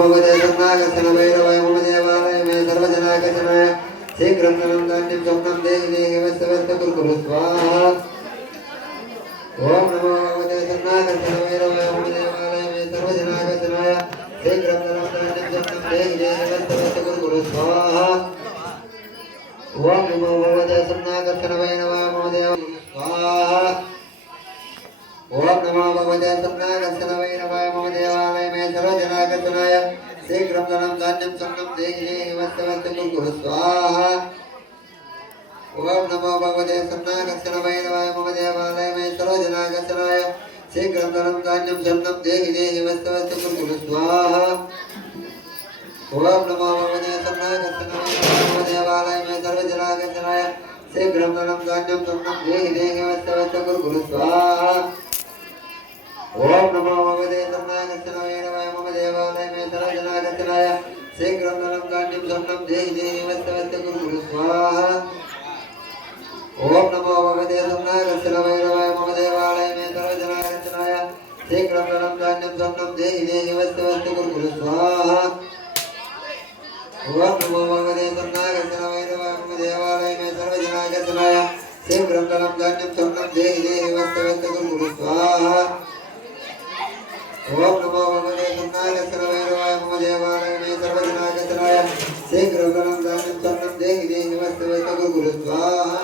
भगवते सन्नागस्य भैरवाय मम देवालय मे सर्वजनागतनाय शीघ्रं धनं धान्यं स्वप्नं देहि देहि वस्तवस्त कुरु स्वाहा ओम नमो भगवते सन्नागस्य भैरवाय मम देवालय मे सर्वजनागतनाय शीघ्रं धनं धान्यं स्वप्नं देहि देहि वस्तवस्त कुरु स्वाहा ओम नमो भगवते सन्नागस्य भैरवाय मम देवालय स्वाहा ओम नमो भगवते सन्नागस्य भैरवाय मम देवालय मे सर्वजनागतनाय शीघ्रं धनं धान्यं स्वप्नं देहि देहि वस्तवस्त कुरु स्वाहा ओम नमो भगवते सन्नागस्य भैरवाय मम देवालय मे सर्वजनागतनाय शीघ्रं धनं धान्यं स्वप्नं देहि देहि वस्तवस्त कुरु स्वाहा ओम नमो भगवते सन्नागस्य भैरवाय मम देवालय मे सर्वजनागतनाय शीघ्रं धनं धान्यं स्वप्नं देहि देहि वस्तवस्त कुरु स्वाहा ओम नमो भगवते सन्नागस्य भैरवाय मम देवालय मे सर्वजनागतनाय शीघ्रं धनं धान्यं स्वप्नं देहि देहि वस्तवस्त कुरु स्वाहा ओम नमो भगवते सन्नागस्य भैरवाय मम देवालय मे सर्वजनागतनाय शीघ्रं धनं धान्यं स्वप्नं देहि देहि वस्तवस्त कुरु स्वाहा ओम नमो भगवते सन्नागस्य भैरवाय मम देवालय मे सर्वजनागतनाय शीघ्रं धनं धान्यं स्वप्नं देहि देहि वस्तवस्त कुरु स्वाहा ओम नमो भगवते सन्नागस्य भैरवाय मम देवालय मे सर्वजनागतनाय शीघ्रं धनं धान्यं स्वप्नं देहि देहि वस्तवस्त कुरु स्वाहा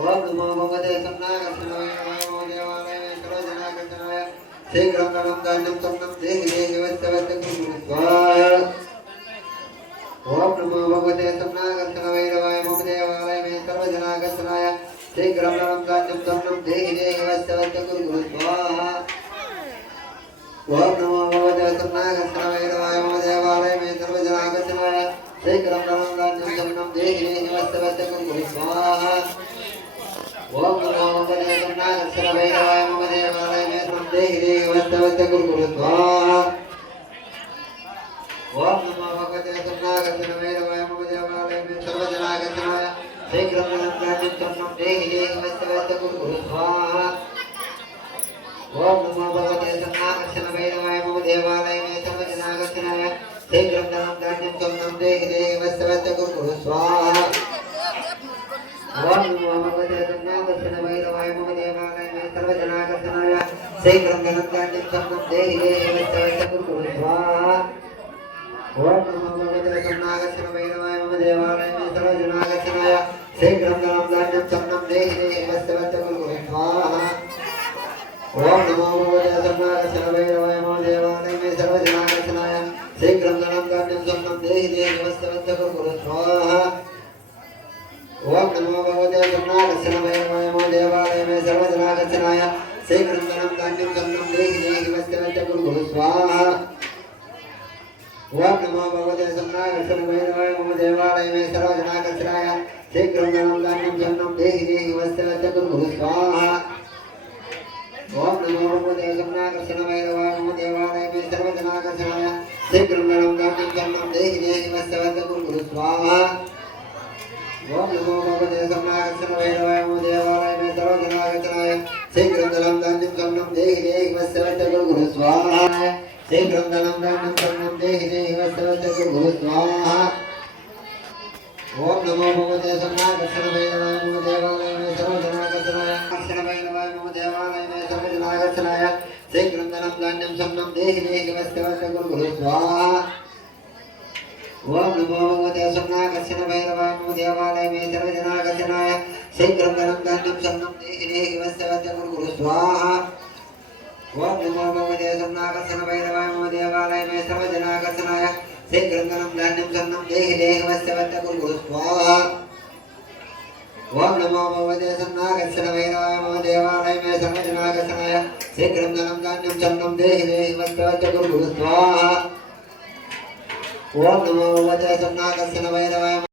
ओम नमो भगवते सन्नागस्य भैरवाय मम देवालय मे सर्वजनागतनाय शीघ्रं धनं धान्यं स्वप्नं देहि देहि वस्तवस्त कुरु स्वाहा ओम नमो भगवते सन्नागस्य भैरवाय मम देवालय मे सर्वजनागतनाय शीघ्रं धनं धान्यं स्वप्नं देहि देहि वस्तवस्त कुरु स्वाहा ओम नमो भगवते सन्नागस्य भैरवाय मम देवालय मे सर्वजनागतनाय शीघ्रं धनं धान्यं स्वप्नं देहि देहि वस्तवस्त कुरु स्वाहा ओम नमो भगवते सन्नागस्य भैरवाय मम देवालय मे स्वप्नं देहि देहि वस्तवस्त कुरु स्वाहा ओम नमो भगवते सन्नागस्य भैरवाय मम देवालय मे सर्वजनागतनाय शीघ्रं धनं धान्यं स्वप्नं देहि देहि वस्तवस्त कुरु स्वाहा ओम नमो भगवते सन्नागस्य भैरवाय मम देवालय मे सर्वजनागतनाय शीघ्रं धनं धान्यं स्वप्नं देहि देहि वस्तवस्त कुरु स्वाहा ओम नमो भगवते सन्नागस्य भैरवाय मम देवालय मे सर्वजनागतनाय शीघ्रं धनं धान्यं स्वप्नं देहि देहि वस्तवस्त कुरु स्वाहा ओम नमो भगवते सन्नागस्य भैरवाय मम देवालय मे सर्वजनागतनाय शीघ्रं धनं धान्यं स्वप्नं देहि देहि वस्तवस्त कुरु स्वाहा ओम नमो भगवते सन्नागस्य भैरवाय मम देवालय मे सर्वजनागतनाय शीघ्रं धनं धान्यं स्वप्नं देहि देहि वस्तवस्त कुरु स्वाहा ओम नमो भगवते सन्नागस्य भैरवाय मम देवालय मे सर्वजनागतनाय शीघ्रं धनं धान्यं स्वप्नं देहि देहि वस्तवस्त कुरु स्वाहा ओम नमो भगवते सन्नागस्य भैरवाय मम देवालय मे सर्वजनागतनाय शीघ्रं धनं धान्यं स्वप्नं देहि देहि वस्तवस्त कुरु स्वाहा ओम नमो भगवते सन्नागस्य भैरवाय मम देवालय मे सर्वजनागतनाय शीघ्रं धनं धान्यं स्वप्नं देहि देहि वस्तवस्त कुरु स्वाहा ओम नमो भगवते सन्नागस्य भैरवाय मम देवालय मे सर्वजनागतनाय शीघ्रं धनं धान्यं स्वप्नं देहि देहि वस्तवस्त कुरु स्वाहा शीघ्रं धनं धान्यं स्वप्नं देहि देहि वस्तवस्त कुरु स्वाहा ओम नमो भगवते सन्नागस्य भैरवाय मम देवालय मे सर्वजनागतनाय भैरवाय मम देवालय मे सर्वजनागतनाय शीघ्रं धनं धान्यं स्वप्नं देहि देहि वस्तवस्त कुरु स्वाहा ओम नमो भगवते सन्नागस्य भैरवाय मम देवालय मे सर्वजनागतनाय शीघ्रं धनं धान्यं स्वप्नं देहि देहि वस्तवस्त कुरु स्वाहा ओम नमो भगवते सन्नागस्य भैरवाय मम देवालय मे सर्वजनागतनाय शीघ्रं धनं धान्यं स्वप्नं देहि देहि वस्तवस्त कुरु स्वाहा ओम नमो भगवते सन्नागस्य भैरवाय मम देवालय मे सर्वजनागतनाय शीघ्रं धनं धान्यं स्वप्नं देहि देहि वस्तवस्त कुरु स्वाहा ओम नमो भगवते सन्नागस्य भैरवाय